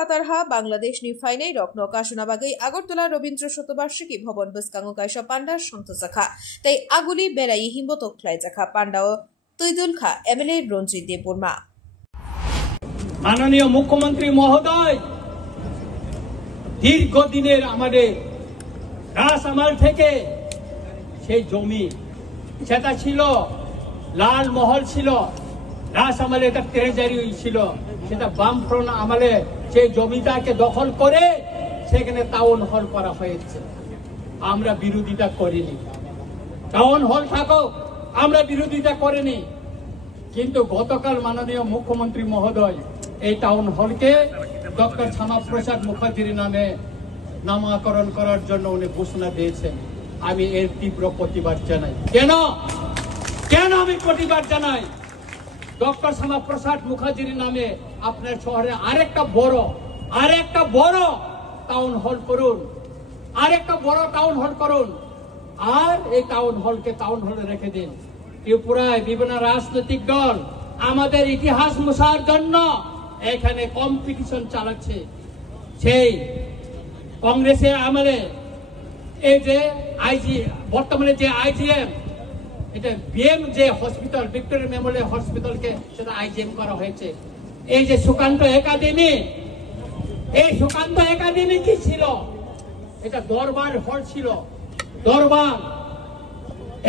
ফাতারহা বাংলাদেশ নি ফাইনাই রত্ন কাশুনাবাগৈ আগরতলা রবীন্দ্র শতবার্ষিকী ভবন বসকাঙ্গ কাইসা পান্ডার সন্তোষাখা তাই আগুলি বেড়াই হিম্বত খ্লাই জাখা পান্ডাও তুইদুল খা এমএলএ রঞ্জিত দেববর্মা। মাননীয় মুখ্যমন্ত্রী মহোদয়, দীর্ঘদিনের আমাদের রাজআমাল থেকে সেই জমি, সেটা ছিল লাল মহল, ছিল রাজআমালে একটা ট্রেজারি ছিল, সেটা বামফ্রন্ট আমলে সেই জমিটাকে দখল করে সেখানে টাউন হল করা হয়েছে। আমরা বিরোধিতা করিনি, টাউন হল থাকো, আমরা বিরোধিতা করিনি। কিন্তু গতকাল মাননীয় মুখ্যমন্ত্রী মহোদয় এই টাউন হলকে ডক্টর শ্যামাপ্রসাদ মুখার্জির নামে নামকরণ করার জন্য উনি ঘোষণা দিয়েছেন। আমি এর তীব্র প্রতিবাদ জানাই। কেন আমি প্রতিবাদ জানাই? ডক্টর শ্যামাপ্রসাদ মুখার্জির নামে আপনার শহরে আরেকটা বড় টাউন হল করুন, আর এই টাউন হলকে টাউন হলে রেখে দিন। ত্রিপুরায় বিভিন্ন রাজনৈতিক দল আমাদের ইতিহাস মুছার জন্য এখানে কম্পিটিশন চালাচ্ছে। সেই কংগ্রেসের আমলে এই যে বর্তমানে যে আইজিএম, এটা বিএম যে হসপিটাল, ভিক্টোরিয়া মেমোরিয়াল হসপিটালকে সেটা আইজিএম করা হয়েছে। এই যে সুকান্ত একাডেমি, এই সুকান্ত একাডেমি কি ছিল? এটা দরবার হল ছিল, দরবার,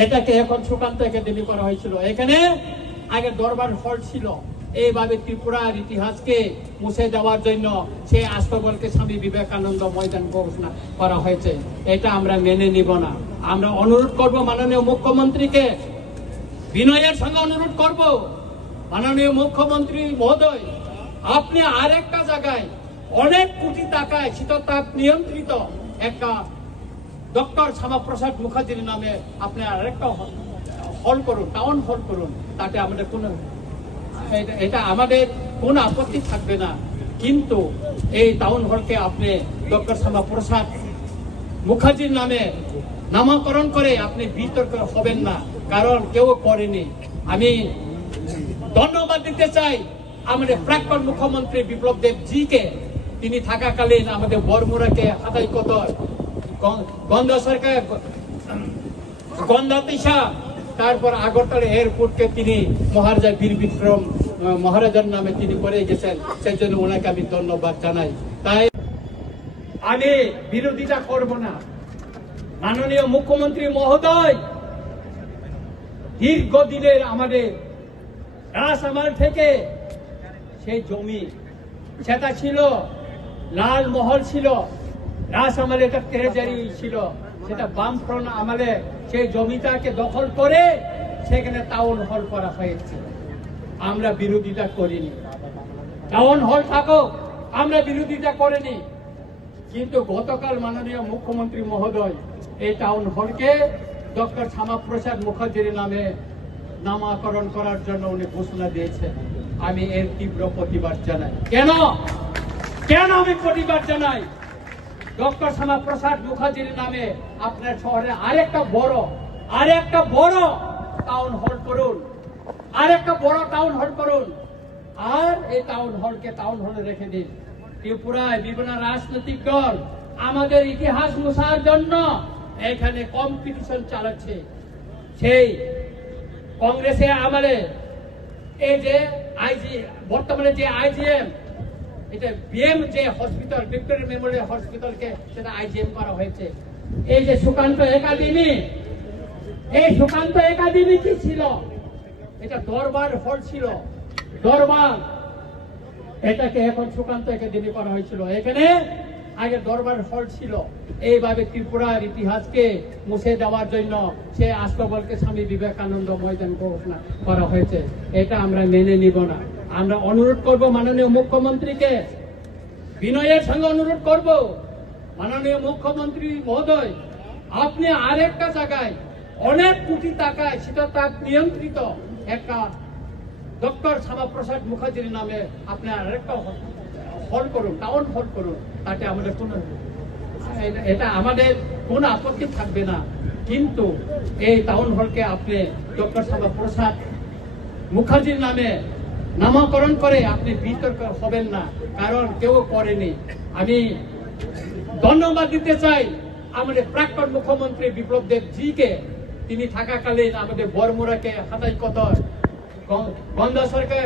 এটাকে এখন সুকান্ত একাডেমি করা হয়েছিল। এখানে আগে দরবার হল ছিল। এইভাবে ত্রিপুরার ইতিহাসকে মুছে দেওয়ার জন্য সেই আস্তবলকে স্বামী বিবেকানন্দ ময়দান ঘোষণা করা হয়েছে। এটা আমরা মেনে নিব না। আমরা অনুরোধ করব মাননীয় মুখ্যমন্ত্রীকে, বিনয়ের সঙ্গে অনুরোধ করব, মাননীয় মুখ্যমন্ত্রী মহোদয়, আপনি আরেকটা জায়গায় অনেক কোটি টাকায় শীততাপ নিয়ন্ত্রিত একটা ডক্টর শ্যামাপ্রসাদ মুখার্জির নামে আপনি আরেকটা হল করুন, টাউন হল করুন। তাতে আমাদের এটা আমাদের কোনো আপত্তি থাকবে না। কিন্তু এই টাউন হলকে আপনি ডক্টর শ্যামাপ্রসাদ মুখার্জির নামে নামকরণ করে আপনি বিতর্ক হবেন না, কারণ কেউ করেনি। আমি ধন্যবাদ দিতে চাই আমাদের প্রাক্তন মুখ্যমন্ত্রী বিপ্লব দেব জিকে। তিনি থাকাকালীন আমাদের বরমুড়াকে আদায়কতর, গন্ধাতিসা, তারপর আগরতলা এয়ারপোর্টকে তিনি মহারাজা বীর বিক্রম মহারাজার নামে তিনি করে গেছেন। সেই জন্য ওনাকে আমি ধন্যবাদ জানাই। তাই আমি বিরোধিতা করব না। মাননীয় মুখ্যমন্ত্রী মহোদয়, দীর্ঘদিনের আমাদের রাজআমাল থেকে সেই জমি, সেটা ছিল লাল মহল, ছিল রাজআমালে একটা ট্রেজারি ছিল, সেটা বামফ্রন্ট আমলে সেই জমিটাকে দখল করে সেখানে টাউন হল করা হয়েছে। আমরা বিরোধিতা করিনি, টাউন হল থাকো, আমরা বিরোধিতা করিনি। কিন্তু গতকাল মাননীয় মুখ্যমন্ত্রী মহোদয় এই টাউন হলকে ডক্টর শ্যামাপ্রসাদ মুখার্জির নামে নামকরণ করার জন্য উনি ঘোষণা দিয়েছেন। আমি এর তীব্র প্রতিবাদ জানাই। কেন আমি প্রতিবাদ জানাই? ডক্টর শ্যামাপ্রসাদ মুখার্জির নামে আপনার শহরে আরেকটা বড় টাউন হল করুন, আর এই টাউন হলকে টাউন হলে রেখে দিন। ত্রিপুরায় বিভিন্ন রাজনৈতিক দল আমাদের ইতিহাস মুছার জন্য এখানে কম্পিটিশন চালাচ্ছে। সেই কংগ্রেসের আমলে এই যে বর্তমানে যে আইজিএম, এটা বিএম যে হসপিটাল, ভিক্টোরিয়া মেমোরিয়াল হসপিটালকে সেটা আইজিএম করা হয়েছে। এই যে সুকান্ত একাডেমি, এই সুকান্ত একাডেমি কি ছিল? এটা দরবার হল ছিল, দরবার, এটাকে এখন সুকান্ত একাডেমি করা হয়েছিল। এখানে আগে দরবার হল ছিল। এইভাবে ত্রিপুরার ইতিহাসকে মুছে দেওয়ার জন্য সেই আস্তবলকে স্বামী বিবেকানন্দ ময়দান ঘোষণা করা হয়েছে। এটা আমরা মেনে নিব না। আমরা অনুরোধ করব মাননীয় মুখ্যমন্ত্রীকে, বিনয়ের সঙ্গে অনুরোধ করব, মাননীয় মুখ্যমন্ত্রী মহোদয়, আপনি আরেকটা জায়গায় অনেক কোটি টাকায় শীততাপ নিয়ন্ত্রিত একটা ডক্টর শ্যামাপ্রসাদ মুখার্জির নামে আপনি আরেকটা হল করুন, টাউন হল করুন। তাতে আমাদের কোনো আপত্তি থাকবে না। কিন্তু এই টাউন হলকে আপনি ডক্টর শ্যামাপ্রসাদ মুখার্জির নামে নামকরণ করে আপনি বিতর্ক হবেন না, কারণ কেউ করেনি। আমি ধন্যবাদ দিতে চাই আমাদের প্রাক্তন মুখ্যমন্ত্রী বিপ্লব দেব জিকে। তিনি থাকাকালীন আমাদের বরমুড়াকে হাতাই কতর, গন্ধা সরকার,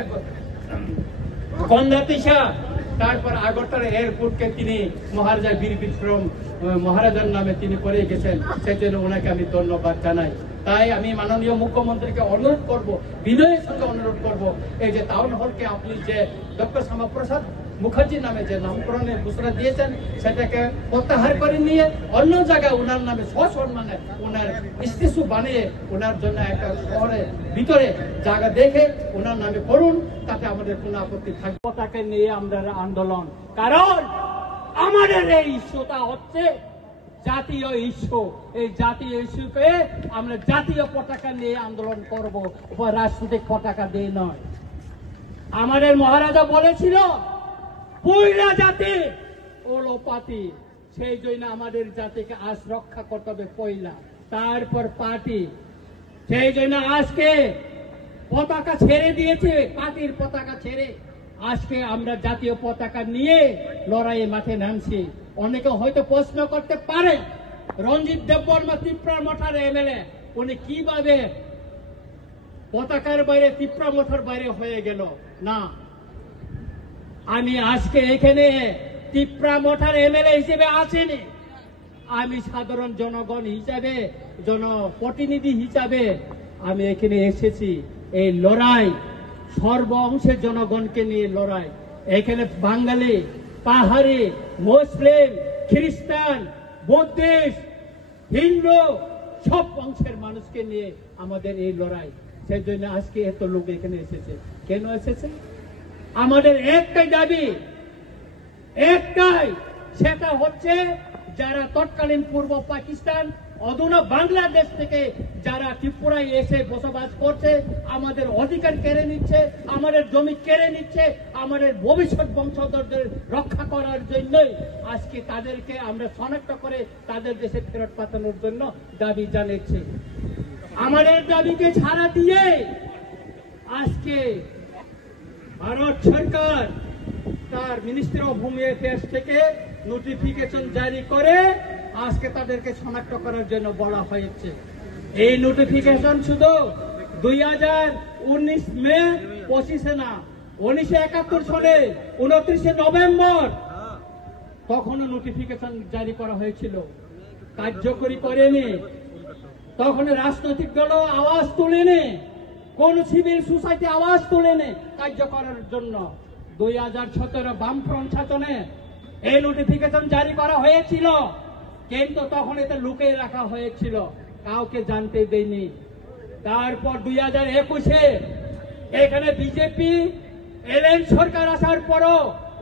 গন্ধাতিসা, তারপর আগরতলা এয়ারপোর্টকে তিনি মহারাজা বীর বিক্রম মহারাজার নামে তিনি করে গেছেন। সেই জন্য ওনাকে আমি ধন্যবাদ জানাই। তাই আমি মাননীয় মুখ্যমন্ত্রীকে অনুরোধ করব, বিনয়ের সঙ্গে অনুরোধ করব, এই যে টাউন হলকে আপনি যে ডক্টর শ্যামাপ্রসাদ মুখার্জি নামে যে নামকরণের ঘোষণা দিয়েছেন সেটাকে প্রত্যাহার করে নিয়ে অন্য জায়গায় ওনার নামে সসম্মানে ওনার স্ট্যাচু বানিয়ে ওনার জন্য একটা শহরের ভিতরে জায়গা দেখে ওনার নামে করুন, তাতে আমাদের কোনো আপত্তি থাকবে। পতাকা নিয়ে আমরা আন্দোলন, কারণ আমাদের এই ইস্যুটা হচ্ছে জাতীয় ইস্যু। এই জাতীয় ইস্যুকে আমরা জাতীয় পতাকা নিয়ে আন্দোলন করব, রাজনৈতিক পতাকা দিয়ে নয়। আমাদের মহারাজা বলেছিল পয়লা জাতি ওলোপাতি, সেই জন্য আমাদের জাতিকে আজ রক্ষা করতে হবে পয়লা, তারপর পার্টি। সেই জন্য আজকে পতাকা ছেড়ে দিয়েছে, পার্টির পতাকা ছেড়ে আজকে আমরা জাতীয় পতাকা নিয়ে লড়াইয়ে মাঠে নামছি। অনেকে হয়তো প্রশ্ন করতে পারে রঞ্জিত দেববর্মা ত্রিপুরা মঠার এমএলএ, উনি কিভাবে পতাকার বাইরে ত্রিপুরা মঠার বাইরে হয়ে গেল। না, আমি আজকে এখানে ত্রিপুরা মঠার এমএলএ হিসেবে আসিনি, আমি সাধারণ জনগণ হিসাবে, জনপ্রতিনিধি হিসাবে আমি এখানে এসেছি। এই লড়াই সর্ব অংশের জনগণকে নিয়ে লড়াই। এখানে বাঙালি, পাহাড়ি, মুসলিম, খ্রিস্টান, বৌদ্ধিস্ট, হিন্দু সব অংশের মানুষকে নিয়ে আমাদের এই লড়াই। সেই জন্য আজকে এত লোক এখানে এসেছে। কেন এসেছে? আমাদের একটাই দাবি, একটাই, সেটা হচ্ছে যারা তৎকালীন পূর্ব পাকিস্তান, অধুনা বাংলাদেশ থেকে যারা ত্রিপুরায় এসে বসবাস করছে, আমাদের অধিকার কেড়ে নিচ্ছে, আমাদের জমি কেড়ে নিচ্ছে, আমাদের ভবিষ্যৎ বংশধরদের রক্ষা করার জন্যই আজকে তাদেরকে আমরা শনাক্ত করে তাদের দেশে ফেরত পাঠানোর জন্য দাবি জানাচ্ছি। আমাদের দাবিকে ছাড়া দিয়ে আজকে ভারত সরকার তার মিনিস্ট্রি অফ হোম অ্যাফেয়ার্স থেকে নোটিফিকেশন জারি করে আজকে তাদেরকে শনাক্ত করার জন্য বলা হয়েছে। এই নোটিফিকেশন শুধু 2019 মে 25 না, 1971 সালে 29 নভেম্বর তখনও নোটিফিকেশন জারি করা হয়েছিল, কার্যকরী করেনি। তখন রাজনৈতিক দল আওয়াজ তুলেনি, কোন সিভিল সোসাইটি আওয়াজ তুলেনি কার্য করার জন্য। 2017 বামফ্রন্ট শাসনে এই নোটিফিকেশন জারি করা হয়েছিল, কিন্তু তখন এটা লুকিয়ে রাখা হয়েছিল, কাউকে জানতে দেয়নি। তারপর 2021-এ এখানে বিজেপি এলএন সরকার আসার পরও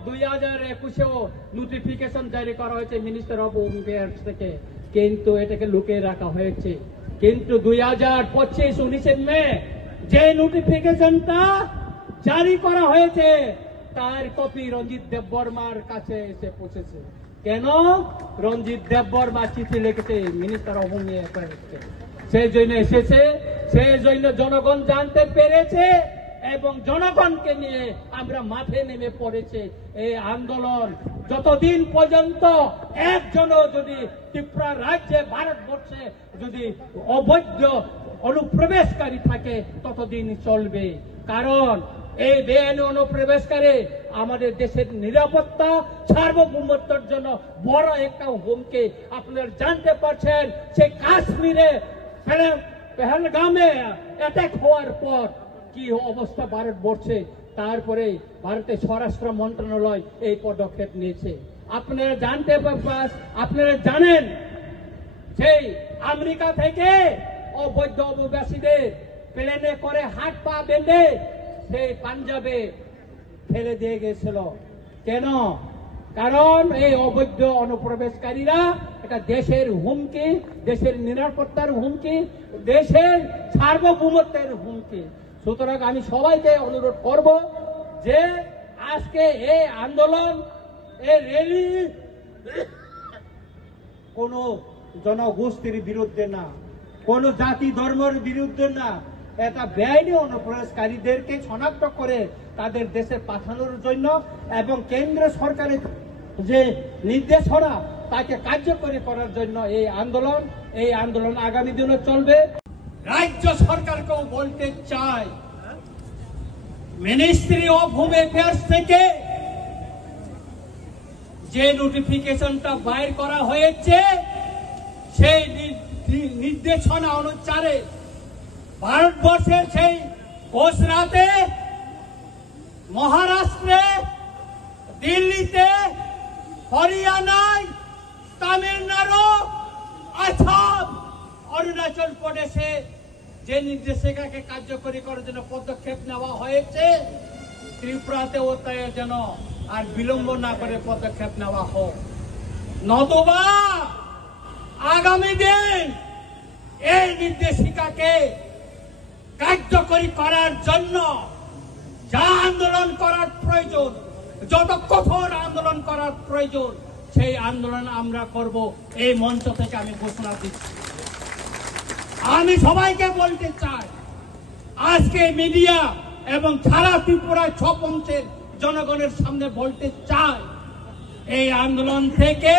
2021-এও নোটিফিকেশন জারি করা হয়েছে মিনিস্টার অফ হোম অ্যাফেয়ার্স থেকে, কিন্তু এটাকে লুকিয়ে রাখা হয়েছে। কিন্তু 2025-19 মে যে নোটিফিকেশনটা জারি করা হয়েছে তার কপি রঞ্জিত দেববর্মার কাছে এসে পৌঁছেছে। কেন? রঞ্জিত দেববর্মা চিঠি লিখেছে মিনিস্টার অফ হোম অ্যাফেয়ার্সকে, সেই জন্য এসেছে, সেই জন্য জনগণ জানতে পেরেছে এবং জনগণকে নিয়ে আমরা মাঠে নেমে পড়েছে। এই আন্দোলন যতদিন পর্যন্ত একজনও যদি ত্রিপুরা রাজ্যে, ভারতবর্ষে যদি অবৈধ অনুপ্রবেশকারী থাকে ততদিন চলবে। কারণ এই বেআইনি অনুপ্রবেশকারী আমাদের দেশের নিরাপত্তা, সার্বভৌমত্বের জন্য বড় একটা হুমকি। আপনারা জানতে পারছেন সে কাশ্মীরে পেহেলগামে অ্যাটাক হওয়ার পর কি অবস্থা ভারতবর্ষে, তারপরে ভারতের স্বরাষ্ট্র মন্ত্রণালয় এই পদক্ষেপ নিয়েছে। আপনারা জানেন সেই আমেরিকা থেকে অবৈধ অভিবাসীদের প্লেনে করে হাত পা বেঁধে সেই পাঞ্জাবে ফেলে দিয়ে গেছিল। কেন? কারণ এই অবৈধ অনুপ্রবেশকারীরা এটা দেশের হুমকি, দেশের নিরাপত্তার হুমকি, দেশের সার্বভৌমত্বের হুমকি। সুতরাং আমি সবাইকে অনুরোধ করব যে আজকে এই আন্দোলন, এই র্যালি কোন জনগোষ্ঠীর বিরুদ্ধে না, কোন জাতি ধর্মের বিরুদ্ধে না, এটা বেআইনি অনুপ্রবেশকারীদেরকে শনাক্ত করে তাদের দেশে পাঠানোর জন্য এবং কেন্দ্র সরকারের যে নির্দেশনা তাকে কার্যকরী করার জন্য এই আন্দোলন আগামী দিনে চলবে। রাজ্য সরকারকেও বলতে চাই, মিনিস্ট্রি অফ হোম অ্যাফেয়ার্স থেকে যে নোটিফিকেশনটা বাইর করা হয়েছে সেই নির্দেশনা অনুসারে ভারতবর্ষের সেই গুজরাটে, মহারাষ্ট্রে, দিল্লিতে, হরিয়ানায়, তামিলনাড়ু, আসাম, অরুণাচল প্রদেশে যে নির্দেশিকাকে কার্যকরী করার জন্য পদক্ষেপ নেওয়া হয়েছে, ত্রিপুরাতেও তাই যেন আর বিলম্ব না করে পদক্ষেপ নেওয়া হোক, নতুবা আগামী দিন এই নির্দেশিকাকে কার্যকরী করার জন্য যা আন্দোলন করার প্রয়োজন, যত কঠোর আন্দোলন করার প্রয়োজন, সেই আন্দোলন আমরা করব। এই মঞ্চ থেকে আমি ঘোষণা দিচ্ছি। আমি সবাইকে বলতে চাই, আজকে মিডিয়া এবং সারা ত্রিপুরায় 6 পঞ্চের জনগণের সামনে বলতে চাই, এই আন্দোলন থেকে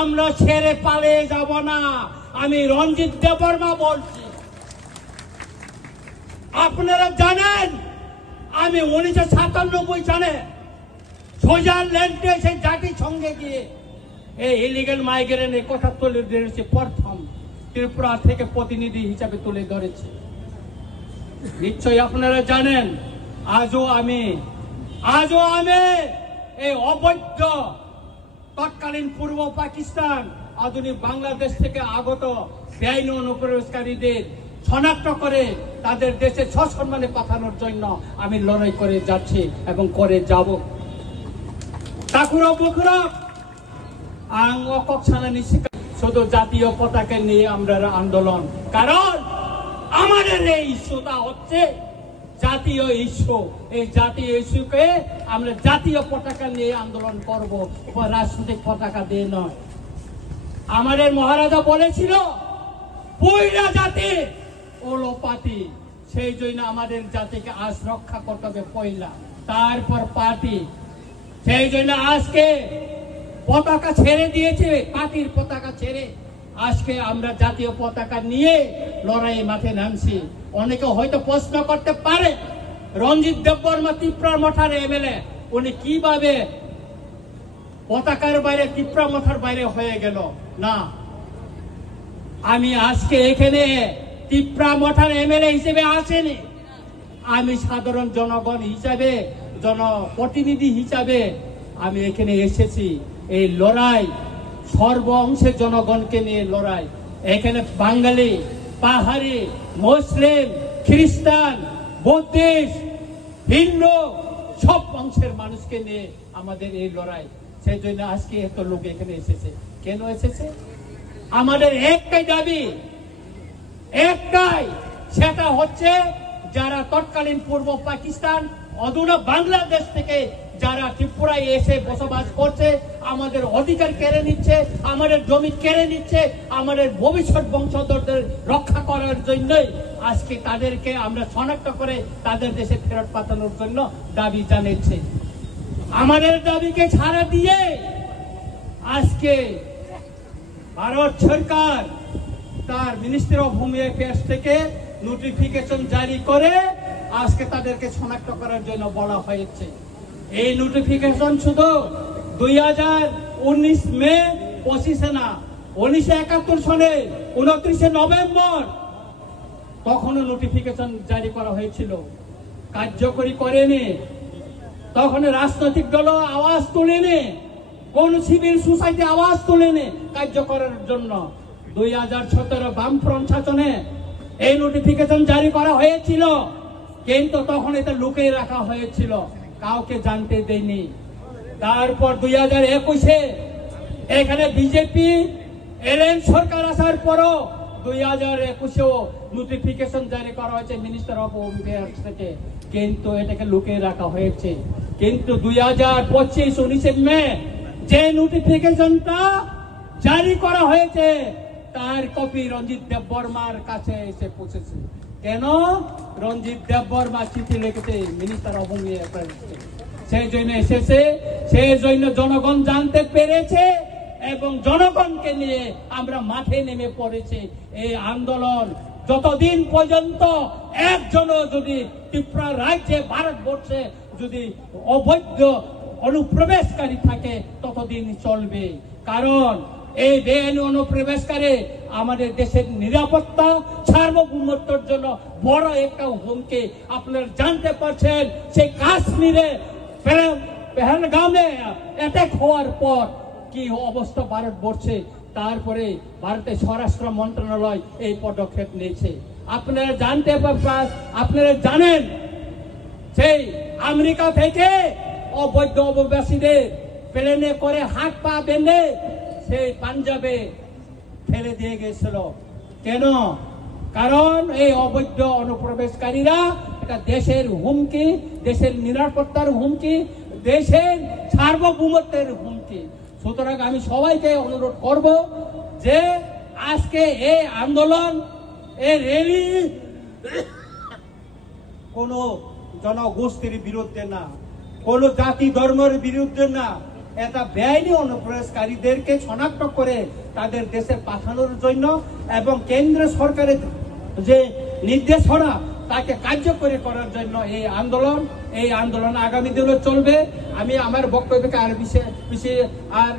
আমরা ছেড়ে পালিয়ে যাব না। আমি রঞ্জিত দেববর্মা বলছি। আপনারা জানেন আমি 1997 সালে সুইজারল্যান্ডে সেই জাতিসংঘে গিয়ে এই ইলিগাল মাইগ্রেন্টের কথা তুলে ধরেছি, প্রথম ত্রিপুরা থেকে প্রতিনিধি হিসাবে তুলে ধরেছি। নিশ্চয়ই আপনারা জানেন আজও আমি এই অবৈধ তৎকালীন পূর্ব পাকিস্তান, আধুনিক বাংলাদেশ থেকে আগত বেআইনি অনুপ্রবেশকারীদের শনাক্ত করে তাদের দেশে সসম্মানে পাঠানোর জন্য আমি লড়াই করে যাচ্ছি এবং করে যাব। শুধু জাতীয় পতাকা নিয়ে আমরা আন্দোলন, কারণ আমাদের এই ইস্যুটা হচ্ছে জাতীয় ইস্যু। এই জাতীয় ইস্যুকে আমরা জাতীয় পতাকা নিয়ে আন্দোলন করব, রাজনৈতিক পতাকা দিয়ে নয়। আমাদের মহারাজা বলেছিল পয়লা জাতি ওলোপাতি, সেই জন্য আমাদের জাতিকে আজ রক্ষা করতে হবে পয়লা, তারপর পার্টি। সেই জন্য আজকে পতাকা ছেড়ে দিয়েছে, পার্টির পতাকা ছেড়ে আজকে আমরা জাতীয় পতাকা নিয়ে লড়াই মাঠে নামছি। অনেকে হয়তো প্রশ্ন করতে পারে, রঞ্জিত দেববর্মা ত্রিপুরা মঠার এমএলএ, উনি কিভাবে পতাকার বাইরে, ত্রিপুরা মঠার বাইরে হয়ে গেল? না, আমি আজকে এখানে ত্রিপুরা মঠার এমএলএ হিসেবে আসেনি, আমি সাধারণ জনগণ হিসাবে, জনপ্রতিনিধি হিসাবে আমি এখানে এসেছি। এই লড়াই সর্ব অংশের জনগণকে নিয়ে লড়াই। এখানে বাঙালি, পাহাড়ি, মুসলিম, খ্রিস্টান, বুদ্ধিস্ট, হিন্দু সব অংশের মানুষকে নিয়ে আমাদের এই লড়াই। সেই জন্য আজকে এত লোক এখানে এসেছে। কেন এসেছে? আমাদের একটাই দাবি, একটাই, সেটা হচ্ছে যারা তৎকালীন পূর্ব পাকিস্তান, অধুনা বাংলাদেশ থেকে যারা ত্রিপুরায় এসে বসবাস করছে, আমাদের অধিকার কেড়ে নিচ্ছে, আমাদের জমি কেড়ে নিচ্ছে, আমাদের ভবিষ্যৎ বংশধরদের রক্ষা করার জন্যই আজকে তাদেরকে আমরা শনাক্ত করে তাদের দেশে ফেরত পাঠানোর জন্য দাবি জানিয়েছে। আমাদের দাবিকে ছাড়া দিয়ে আজকে ভারত সরকার তার মিনিস্ট্রি অফ হোম অ্যাফেয়ার্স থেকে নোটিফিকেশন জারি করে আজকে তাদেরকে শনাক্ত করার জন্য বলা হয়েছে। এই নোটিফিকেশন শুধু 2019 মে 25 না, 1971 সালে 29 নভেম্বর তখনও নোটিফিকেশন জারি করা হয়েছিল, কার্যকরী করেনি। তখন রাজনৈতিক দল আওয়াজ তোলেনি, কোন সিভিল সোসাইটি আওয়াজ তোলেনি কার্য করার জন্য। 2017 বামফ্রন্ট শাসনে এই নোটিফিকেশন জারি করা হয়েছিল, কিন্তু তখন এটা লুকিয়ে রাখা হয়েছিল, কাউকে জানতে দেয়নি। তারপর 2021-এ এখানে বিজেপি এলএন সরকার আসার পরও 2021-এও নোটিফিকেশন জারি করা হয়েছে মিনিস্টার অফ হোম অ্যাফেয়ার্স থেকে, কিন্তু এটাকে লুকিয়ে রাখা হয়েছে। কিন্তু 2025-19 মে যে নোটিফিকেশনটা জারি করা হয়েছে তার কপি রঞ্জিত দেববর্মার কাছে এসে পৌঁছেছে। কেন রঞ্জিত দেববর্মা চিঠি লিখেছে মিনিস্টার অফ হোম অ্যাফেয়ার্স, সেই জন্য এসেছে, সেই জন্য জনগণ জানতে পেরেছে এবং জনগণকে নিয়ে আমরা মাঠে নেমে পড়েছে। এই আন্দোলন যতদিন পর্যন্ত একজনও যদি ত্রিপুরা রাজ্যে ভারতবর্ষে যদি অবৈধ অনুপ্রবেশকারী থাকে ততদিন চলবে, কারণ এই বেআইনি অনুপ্রবেশকারী আমাদের দেশের নিরাপত্তা সার্বভৌমত্বের জন্য বড় একটা হুমকি। আপনারা জানতে পারছেন সেই কাশ্মীরে পেহেলগামে অ্যাটাক হওয়ার পর কি অবস্থা ভারতবর্ষে, তারপরে ভারতের স্বরাষ্ট্র মন্ত্রণালয় এই পদক্ষেপ নিয়েছে। আপনারা জানেন সেই আমেরিকা থেকে অবৈধ অভিবাসীদের প্লেনে করে হাত পা বেঁধে সেই পাঞ্জাবে ফেলে দিয়ে গেছিল। কেন? কারণ এই অবৈধ অনুপ্রবেশকারীরা এটা দেশের হুমকি, দেশের নিরাপত্তার হুমকি, দেশের সার্বভৌমত্বের হুমকি। সুতরাং আমি সবাইকে অনুরোধ করব যে আজকে এই আন্দোলন, এই র্যালি কোন জনগোষ্ঠীর বিরুদ্ধে না, কোন জাতি ধর্মের বিরুদ্ধে না, এটা বেআইনি অনুপ্রবেশকারীদেরকে শনাক্ত করে তাদের দেশে পাঠানোর জন্য এবং কেন্দ্র সরকারের যে নির্দেশনা তাকে কার্যকরী করার জন্য এই আন্দোলন আগামী দিনে চলবে। আমি আমার বক্তব্যকে আর বেশি আর